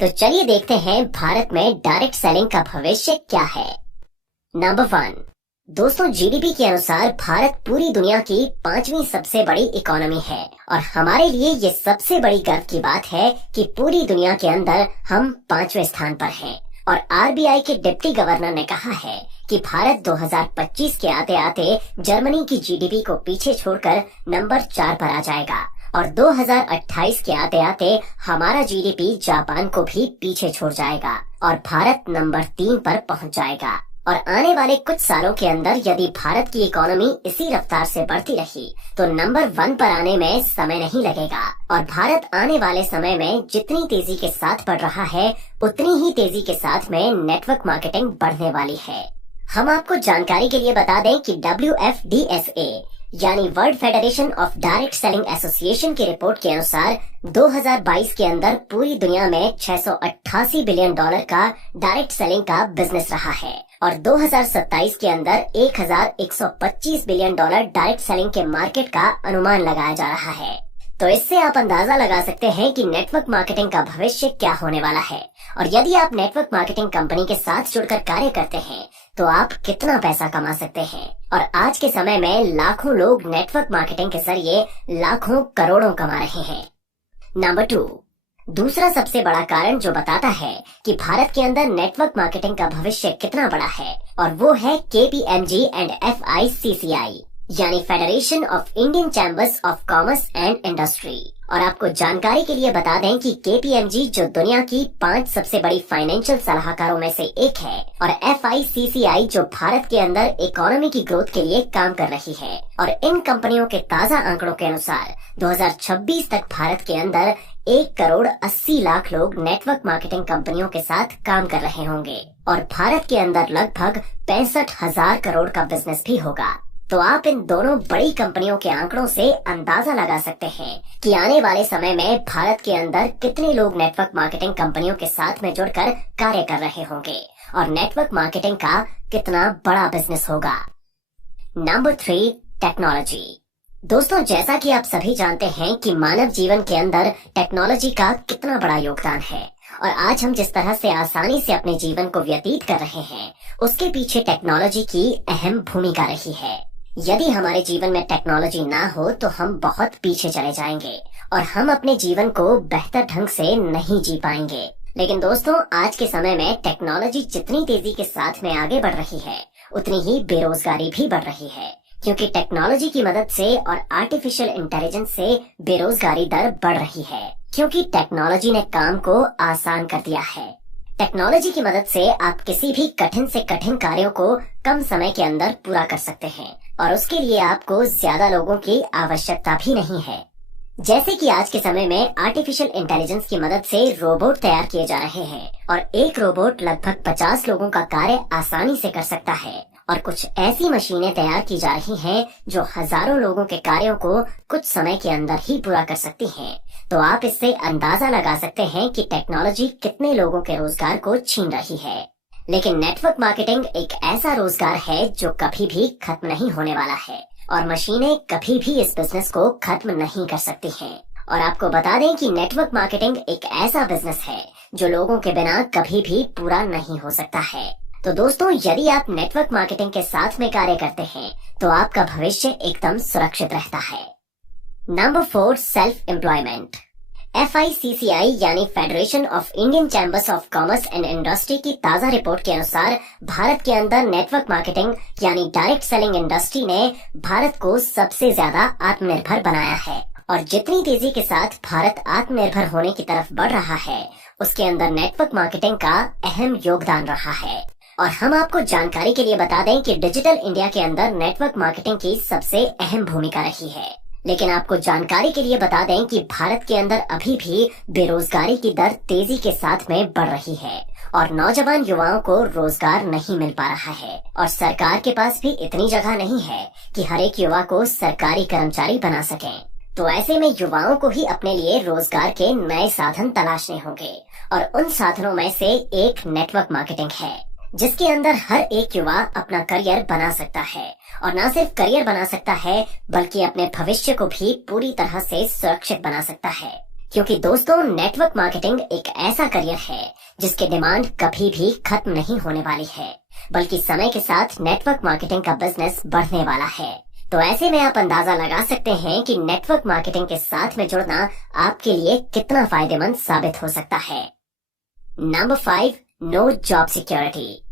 तो चलिए देखते हैं भारत में डायरेक्ट सेलिंग का भविष्य क्या है। नंबर 1। दोस्तों, जीडीपी के अनुसार भारत पूरी दुनिया की 5वीं सबसे बड़ी इकोनॉमी है और हमारे लिए ये सबसे बड़ी गर्व की बात है कि पूरी दुनिया के अंदर हम 5वें स्थान पर हैं। और आरबीआई के डिप्टी गवर्नर ने कहा है कि भारत 2025 के आते आते जर्मनी की जीडीपी को पीछे छोड़कर नंबर 4 पर आ जाएगा और 2028 के आते आते हमारा जीडीपी जापान को भी पीछे छोड़ जाएगा और भारत नंबर 3 पर पहुंच जाएगा। और आने वाले कुछ सालों के अंदर यदि भारत की इकोनॉमी इसी रफ्तार से बढ़ती रही तो नंबर 1 पर आने में समय नहीं लगेगा। और भारत आने वाले समय में जितनी तेजी के साथ बढ़ रहा है उतनी ही तेजी के साथ में नेटवर्क मार्केटिंग बढ़ने वाली है। हम आपको जानकारी के लिए बता दें कि WFDSA यानी world federation of direct selling association की रिपोर्ट के अनुसार 2022 के अंदर पूरी दुनिया में $688 बिलियन का डायरेक्ट सेलिंग का बिजनेस रहा है और 2027 के अंदर $1125 बिलियन डायरेक्ट सेलिंग के मार्केट का अनुमान लगाया जा रहा है। तो इससे आप अंदाजा लगा सकते हैं कि नेटवर्क मार्केटिंग का भविष्य क्या होने वाला है। और यदि आप नेटवर्क मार्केटिंग कंपनी के साथ जुड़कर कार्य करते हैं तो आप कितना पैसा कमा सकते हैं। और आज के समय में लाखों लोग नेटवर्क मार्केटिंग के जरिए लाखों करोड़ों कमा रहे हैं। नंबर 2। दूसरा सबसे बड़ा कारण जो बताता है कि भारत के अंदर नेटवर्क मार्केटिंग का भविष्य कितना बड़ा है और वो है KPMG एंड FICCI यानी federation of Indian chambers of commerce and industry. और आपको जानकारी के लिए बता दें कि KPMG जो दुनिया की 5 सबसे बड़ी फाइनेंशियल सलाहकारों में से एक है और FICCI जो भारत के अंदर इकोनॉमी की ग्रोथ के लिए काम कर रही है। और इन कंपनियों के ताज़ा आंकड़ों के अनुसार 2026 तक भारत के अंदर 1,80,00,000 लोग नेटवर्क मार्केटिंग कंपनियों के साथ काम कर रहे होंगे और भारत के अंदर लगभग 65,000 करोड़ का बिजनेस भी होगा। तो आप इन दोनों बड़ी कंपनियों के आंकड़ों से अंदाजा लगा सकते हैं कि आने वाले समय में भारत के अंदर कितने लोग नेटवर्क मार्केटिंग कंपनियों के साथ में जुड़कर कार्य कर रहे होंगे और नेटवर्क मार्केटिंग का कितना बड़ा बिजनेस होगा। नंबर 3। टेक्नोलॉजी। दोस्तों, जैसा कि आप सभी जानते हैं कि मानव जीवन के अंदर टेक्नोलॉजी का कितना बड़ा योगदान है और आज हम जिस तरह से आसानी से अपने जीवन को व्यतीत कर रहे हैं उसके पीछे टेक्नोलॉजी की अहम भूमिका रही है। यदि हमारे जीवन में टेक्नोलॉजी ना हो तो हम बहुत पीछे चले जाएंगे और हम अपने जीवन को बेहतर ढंग से नहीं जी पाएंगे। लेकिन दोस्तों, आज के समय में टेक्नोलॉजी जितनी तेजी के साथ में आगे बढ़ रही है उतनी ही बेरोजगारी भी बढ़ रही है क्योंकि टेक्नोलॉजी की मदद से और आर्टिफिशियल इंटेलिजेंस से बेरोजगारी दर बढ़ रही है क्योंकि टेक्नोलॉजी ने काम को आसान कर दिया है। टेक्नोलॉजी की मदद से आप किसी भी कठिन से कठिन कार्यों को कम समय के अंदर पूरा कर सकते हैं और उसके लिए आपको ज्यादा लोगों की आवश्यकता भी नहीं है। जैसे कि आज के समय में आर्टिफिशियल इंटेलिजेंस की मदद से रोबोट तैयार किए जा रहे हैं और एक रोबोट लगभग 50 लोगों का कार्य आसानी से कर सकता है और कुछ ऐसी मशीनें तैयार की जा रही हैं जो हजारों लोगों के कार्यों को कुछ समय के अंदर ही पूरा कर सकती हैं। तो आप इससे अंदाजा लगा सकते हैं कि टेक्नोलॉजी कितने लोगों के रोजगार को छीन रही है। लेकिन नेटवर्क मार्केटिंग एक ऐसा रोजगार है जो कभी भी खत्म नहीं होने वाला है और मशीनें कभी भी इस बिजनेस को खत्म नहीं कर सकती हैं। और आपको बता दें कि नेटवर्क मार्केटिंग एक ऐसा बिजनेस है जो लोगों के बिना कभी भी पूरा नहीं हो सकता है। तो दोस्तों, यदि आप नेटवर्क मार्केटिंग के साथ में कार्य करते हैं तो आपका भविष्य एकदम सुरक्षित रहता है। नंबर 4। Self employment. FICCI यानी federation of Indian chambers of commerce and industry की ताज़ा रिपोर्ट के अनुसार भारत के अंदर नेटवर्क मार्केटिंग यानी डायरेक्ट सेलिंग इंडस्ट्री ने भारत को सबसे ज्यादा आत्मनिर्भर बनाया है। और जितनी तेजी के साथ भारत आत्मनिर्भर होने की तरफ बढ़ रहा है उसके अंदर नेटवर्क मार्केटिंग का अहम योगदान रहा है। और हम आपको जानकारी के लिए बता दें कि डिजिटल इंडिया के अंदर नेटवर्क मार्केटिंग की सबसे अहम भूमिका रही है। लेकिन आपको जानकारी के लिए बता दें कि भारत के अंदर अभी भी बेरोजगारी की दर तेजी के साथ में बढ़ रही है और नौजवान युवाओं को रोजगार नहीं मिल पा रहा है और सरकार के पास भी इतनी जगह नहीं है कि हर एक युवा को सरकारी कर्मचारी बना सकें। तो ऐसे में युवाओं को ही अपने लिए रोजगार के नए साधन तलाशने होंगे और उन साधनों में से एक नेटवर्क मार्केटिंग है जिसके अंदर हर एक युवा अपना करियर बना सकता है और न सिर्फ करियर बना सकता है बल्कि अपने भविष्य को भी पूरी तरह से सुरक्षित बना सकता है क्योंकि दोस्तों नेटवर्क मार्केटिंग एक ऐसा करियर है जिसकी डिमांड कभी भी खत्म नहीं होने वाली है, बल्कि समय के साथ नेटवर्क मार्केटिंग का बिजनेस बढ़ने वाला है। तो ऐसे में आप अंदाजा लगा सकते हैं कि नेटवर्क मार्केटिंग के साथ में जुड़ना आपके लिए कितना फायदेमंद साबित हो सकता है। Number 5, no job security.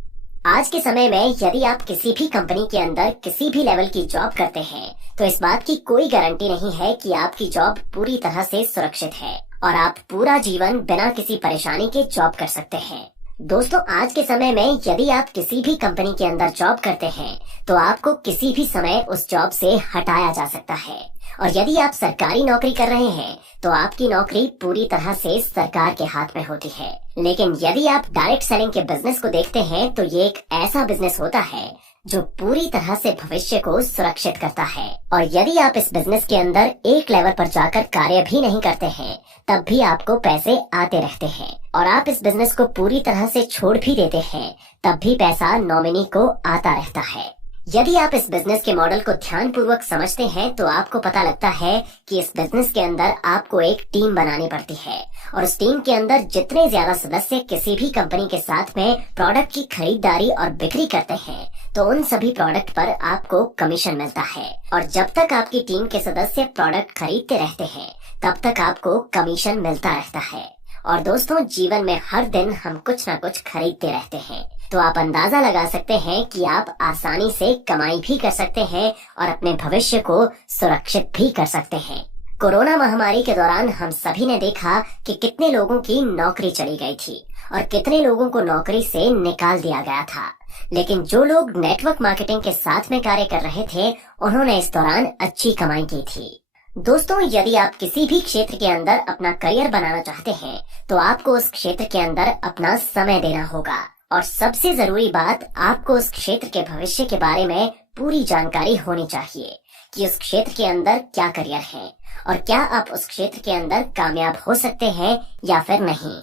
आज के समय में यदि आप किसी भी कंपनी के अंदर किसी भी लेवल की जॉब करते हैं तो इस बात की कोई गारंटी नहीं है कि आपकी जॉब पूरी तरह से सुरक्षित है और आप पूरा जीवन बिना किसी परेशानी के जॉब कर सकते हैं। दोस्तों आज के समय में यदि आप किसी भी कंपनी के अंदर जॉब करते हैं तो आपको किसी भी समय उस जॉब से हटाया जा सकता है, और यदि आप सरकारी नौकरी कर रहे हैं तो आपकी नौकरी पूरी तरह से सरकार के हाथ में होती है। लेकिन यदि आप डायरेक्ट सेलिंग के बिजनेस को देखते हैं तो ये एक ऐसा बिजनेस होता है जो पूरी तरह से भविष्य को सुरक्षित करता है, और यदि आप इस बिजनेस के अंदर एक लेवल पर जाकर कार्य भी नहीं करते हैं तब भी आपको पैसे आते रहते हैं, और आप इस बिजनेस को पूरी तरह से छोड़ भी देते हैं तब भी पैसा नॉमिनी को आता रहता है। यदि आप इस बिजनेस के मॉडल को ध्यान पूर्वक समझते हैं तो आपको पता लगता है कि इस बिजनेस के अंदर आपको एक टीम बनानी पड़ती है, और उस टीम के अंदर जितने ज्यादा सदस्य किसी भी कंपनी के साथ में प्रोडक्ट की खरीदारी और बिक्री करते हैं तो उन सभी प्रोडक्ट पर आपको कमीशन मिलता है, और जब तक आपकी टीम के सदस्य प्रोडक्ट खरीदते रहते हैं तब तक आपको कमीशन मिलता रहता है। और दोस्तों जीवन में हर दिन हम कुछ न कुछ खरीदते रहते हैं, तो आप अंदाजा लगा सकते हैं कि आप आसानी से कमाई भी कर सकते हैं और अपने भविष्य को सुरक्षित भी कर सकते हैं। कोरोना महामारी के दौरान हम सभी ने देखा कि कितने लोगों की नौकरी चली गई थी और कितने लोगों को नौकरी से निकाल दिया गया था, लेकिन जो लोग नेटवर्क मार्केटिंग के साथ में कार्य कर रहे थे उन्होंने इस दौरान अच्छी कमाई की थी। दोस्तों यदि आप किसी भी क्षेत्र के अंदर अपना करियर बनाना चाहते हैं तो आपको उस क्षेत्र के अंदर अपना समय देना होगा, और सबसे जरूरी बात आपको उस क्षेत्र के भविष्य के बारे में पूरी जानकारी होनी चाहिए कि उस क्षेत्र के अंदर क्या करियर है और क्या आप उस क्षेत्र के अंदर कामयाब हो सकते हैं या फिर नहीं।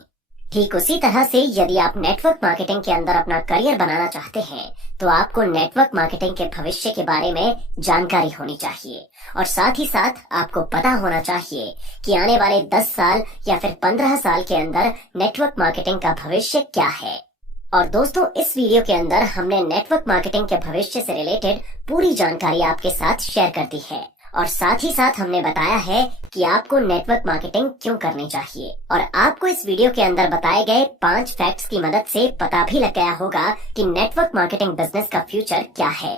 ठीक उसी तरह से यदि आप नेटवर्क मार्केटिंग के अंदर अपना करियर बनाना चाहते हैं तो आपको नेटवर्क मार्केटिंग के भविष्य के बारे में जानकारी होनी चाहिए, और साथ ही साथ आपको पता होना चाहिए कि आने वाले 10 साल या फिर 15 साल के अंदर नेटवर्क मार्केटिंग का भविष्य क्या है। और दोस्तों इस वीडियो के अंदर हमने नेटवर्क मार्केटिंग के भविष्य से रिलेटेड पूरी जानकारी आपके साथ शेयर कर दी है, और साथ ही साथ हमने बताया है कि आपको नेटवर्क मार्केटिंग क्यों करनी चाहिए, और आपको इस वीडियो के अंदर बताए गए 5 फैक्ट्स की मदद से पता भी लग गया होगा कि नेटवर्क मार्केटिंग बिजनेस का फ्यूचर क्या है।